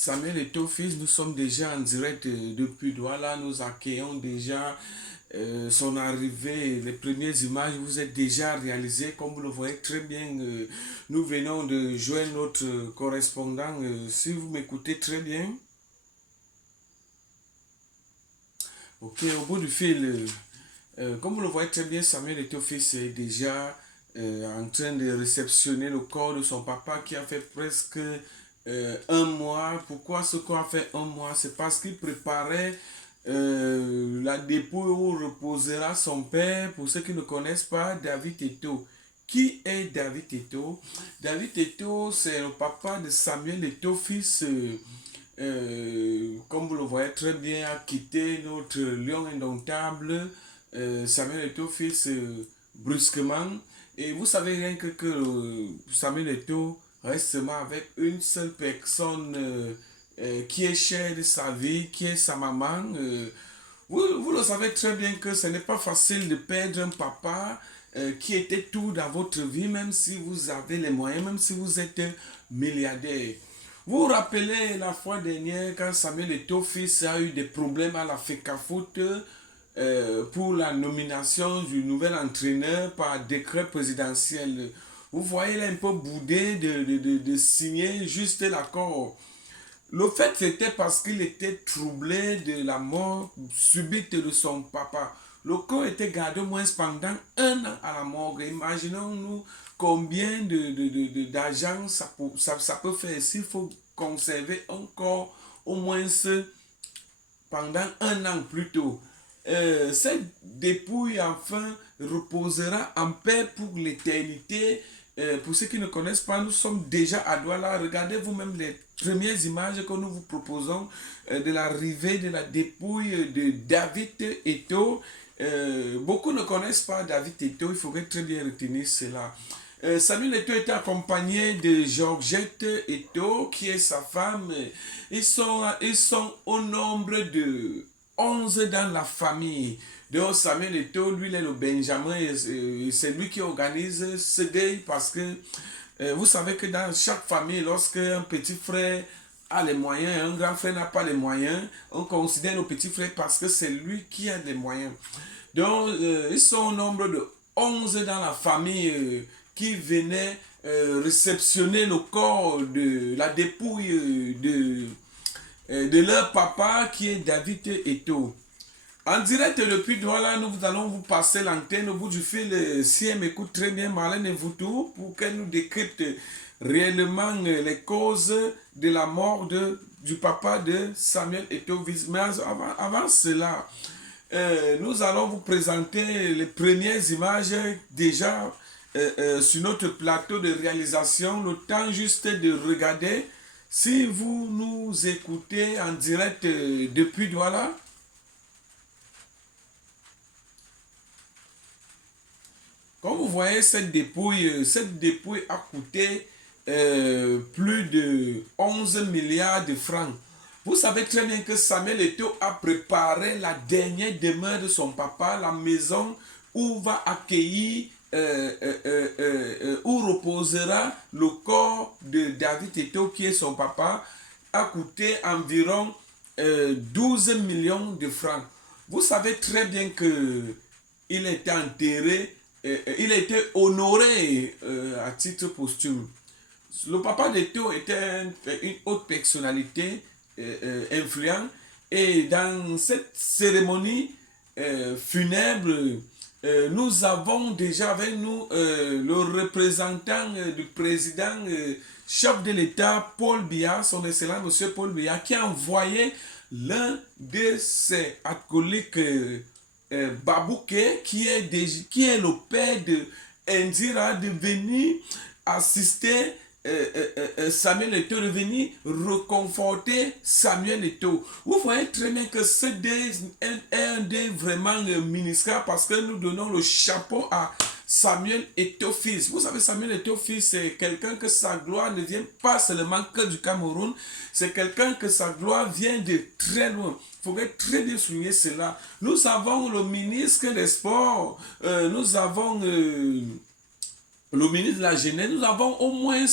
Samuel Eto'o-Fils, nous sommes déjà en direct depuis Douala. Nous accueillons déjà son arrivée. Les premières images vous êtes déjà réalisées. Comme vous le voyez très bien, nous venons de joindre notre correspondant. Si vous m'écoutez très bien. Ok, au bout du fil, comme vous le voyez très bien, Samuel Eto'o-Fils est déjà en train de réceptionner le corps de son papa qui a fait presque un mois. Pourquoi ce corps a fait un mois? C'est parce qu'il préparait la dépouille où reposera son père. Pour ceux qui ne connaissent pas, David Eto'o. Qui est David Eto'o? David Eto'o, c'est le papa de Samuel Eto'o-Fils. Comme vous le voyez très bien, a quitté notre lion indomptable, Samuel Eto'o-Fils, brusquement. Et vous savez rien que Samuel Eto'o reste seulement avec une seule personne qui est chère de sa vie, qui est sa maman. Vous le savez très bien que ce n'est pas facile de perdre un papa qui était tout dans votre vie, même si vous avez les moyens, même si vous êtes milliardaire. Vous vous rappelez la fois dernière quand Samuel Eto'o-Fils a eu des problèmes à la FECAFOOT pour la nomination du nouvel entraîneur par décret présidentiel. Vous voyez, il a un peu boudé de signer juste l'accord. Le fait, c'était parce qu'il était troublé de la mort subite de son papa. Le corps était gardé au moins pendant un an à la morgue. Imaginons-nous combien d'argent ça peut faire s'il faut conserver un corps au moins pendant un an plus tôt. Cette dépouille, enfin, reposera en paix pour l'éternité. Pour ceux qui ne connaissent pas, nous sommes déjà à Douala. Regardez vous-même les premières images que nous vous proposons de l'arrivée de la dépouille de David Eto'o. Beaucoup ne connaissent pas David Eto'o, il faudrait très bien retenir cela. Samuel Eto'o était accompagné de Georgette Eto'o, qui est sa femme. Ils sont au nombre de 11 dans la famille. Donc Samuel Eto'o, lui, il est le Benjamin, et c'est lui qui organise ce deuil parce que vous savez que dans chaque famille, lorsque un petit frère a les moyens, un grand frère n'a pas les moyens, on considère le petit frère parce que c'est lui qui a les moyens. Donc, ils sont au nombre de 11 dans la famille qui venaient réceptionner le corps de la dépouille de leur papa qui est David Eto'o. En direct depuis Douala, nous allons vous passer l'antenne au bout du fil. Si elle m'écoute très bien, Marlène et vous tout, pour qu'elle nous décrypte réellement les causes de la mort du papa de Samuel Eto'o-Fils. Mais avant cela, nous allons vous présenter les premières images déjà sur notre plateau de réalisation. Le temps juste de regarder. Si vous nous écoutez en direct depuis Douala, comme vous voyez, cette dépouille a coûté plus de 11 milliards de francs. Vous savez très bien que Samuel Eto'o a préparé la dernière demeure de son papa, la maison où va accueillir, où reposera le corps de David Eto'o, qui est son papa, a coûté environ 12 millions de francs. Vous savez très bien que il était enterré, il a été honoré à titre posthume. Le papa d'Eto'o était une haute personnalité influente, et dans cette cérémonie funèbre, nous avons déjà avec nous le représentant du président, chef de l'État, Paul Biya, son excellent monsieur Paul Biya, qui a envoyé l'un de ses acolytes, Babouké, qui est le père de Indira, de venir assister Samuel Eto'o, de venir reconforter Samuel Eto'o. Vous voyez très bien que ce dé est un dé vraiment ministériel, parce que nous donnons le chapeau à Samuel Eto'o-Fils. Vous savez, Samuel Eto'o-Fils, c'est quelqu'un que sa gloire ne vient pas seulement que du Cameroun, c'est quelqu'un que sa gloire vient de très loin. Il faudrait très bien souligner cela. Nous avons le ministre des Sports, nous avons le ministre de la Jeunesse, nous avons au moins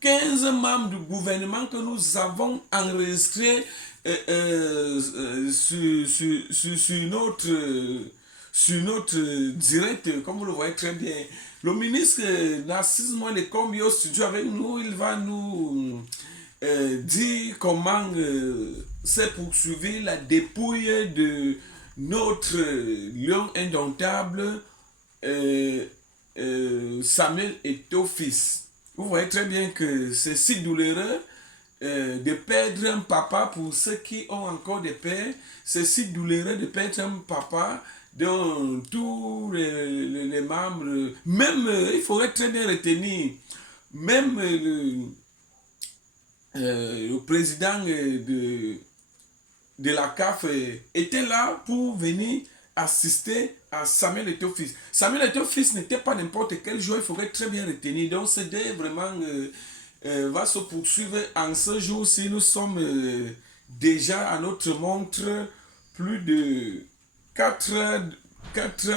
15 membres du gouvernement que nous avons enregistrés sur notre direct, comme vous le voyez très bien. Le ministre Narcisse Moine-Kombi au studio avec nous, il va nous dire comment s'est poursuivi la dépouille de notre lion indomptable Samuel Eto'o fils. Vous voyez très bien que c'est si douloureux de perdre un papa. Pour ceux qui ont encore des pères, c'est si douloureux de perdre un papa dont tous les membres, même il faudrait très bien retenir, même le président de la CAF était là pour venir assister à Samuel Eto'o fils. Samuel Eto'o fils n'était pas n'importe quel joueur, il faudrait très bien retenir. Donc ce dé vraiment va se poursuivre en ce jour-ci. Nous sommes déjà à notre montre plus de 4 heures, 4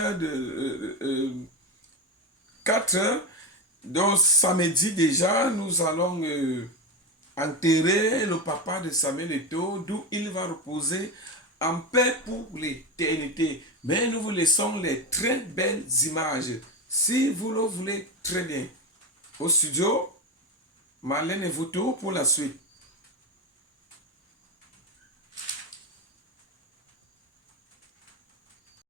heures. Donc samedi déjà, nous allons enterrer le papa de Samuel Eto'o, d'où il va reposer en paix pour l'éternité. Mais nous vous laissons les très belles images, si vous le voulez très bien. Au studio, Marlène et Vautour pour la suite.